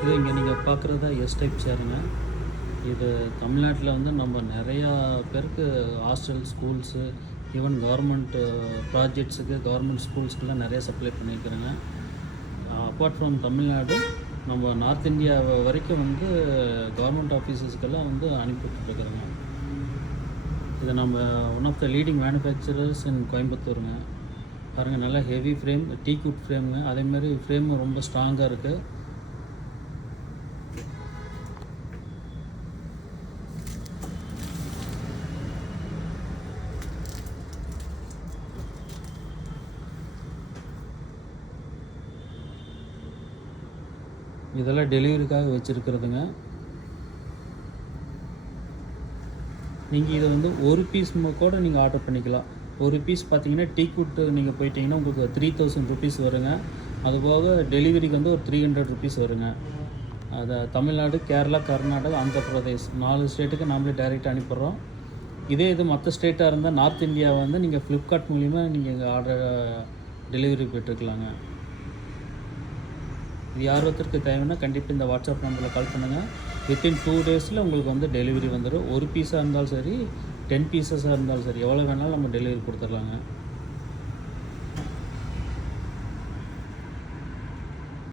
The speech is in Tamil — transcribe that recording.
இது இங்கே நீங்கள் பார்க்குறதா எஸ் டைப் சேருங்க. இது தமிழ்நாட்டில் வந்து நம்ம நிறையா பேருக்கு ஹாஸ்டல், ஸ்கூல்ஸு, ஈவன் கவர்மெண்ட் ப்ராஜெக்ட்ஸுக்கு, கவர்மெண்ட் ஸ்கூல்ஸ்க்கெலாம் நிறையா சப்ளை பண்ணியிருக்கிறேங்க. அப்பார்ட் ஃப்ரம் தமிழ்நாடு, நம்ம நார்த் இந்தியா வரைக்கும் வந்து கவர்மெண்ட் ஆஃபீஸஸ்க்கெல்லாம் வந்து அனுப்பிவிட்டுருக்குறோங்க. இது நம்ம one of the leading manufacturers in கோயம்புத்தூருங்க. பாருங்கள், நல்லா ஹெவி ஃப்ரேம், டீக்வுட் ஃப்ரேமுங்க. அதேமாதிரி ஃப்ரேமும் ரொம்ப ஸ்ட்ராங்காக இருக்குது. இதெல்லாம் டெலிவரிக்காக வச்சுருக்கிறதுங்க. நீங்கள் இதை வந்து ஒரு பீஸ் கூட நீங்கள் ஆர்டர் பண்ணிக்கலாம். ஒரு பீஸ் பார்த்தீங்கன்னா டீக்வுட் நீங்கள் போயிட்டீங்கன்னா உங்களுக்கு 3000 ருபீஸ் வருங்க. அதுபோக டெலிவரிக்கு வந்து ஒரு 300 ருபீஸ் வருங்க. அதை தமிழ்நாடு, கேரளா, கர்நாடகா, ஆந்திர பிரதேஷ் 4 ஸ்டேட்டுக்கு நாமளே டைரெக்டாக அனுப்பிடுறோம். இதே இது மற்ற ஸ்டேட்டாக இருந்தால் நார்த் இந்தியாவை வந்து நீங்கள் ஃப்ளிப்கார்ட் மூலிமா நீங்கள் எங்கள் ஆர்டர் டெலிவரி பெற்றுக்கலாங்க. இது ஆர்வத்திற்கு தேவைன்னா கண்டிப்பாக இந்த வாட்ஸ்அப் நம்பரில் கால் பண்ணுங்கள். வித்தின் 2 டேஸில் உங்களுக்கு வந்து டெலிவரி வந்துடும். ஒரு பீஸாக இருந்தாலும் சரி, 10 பீசஸாக இருந்தாலும் சரி, எவ்வளோ வேணாலும் நம்ம டெலிவரி கொடுத்துட்லாங்க.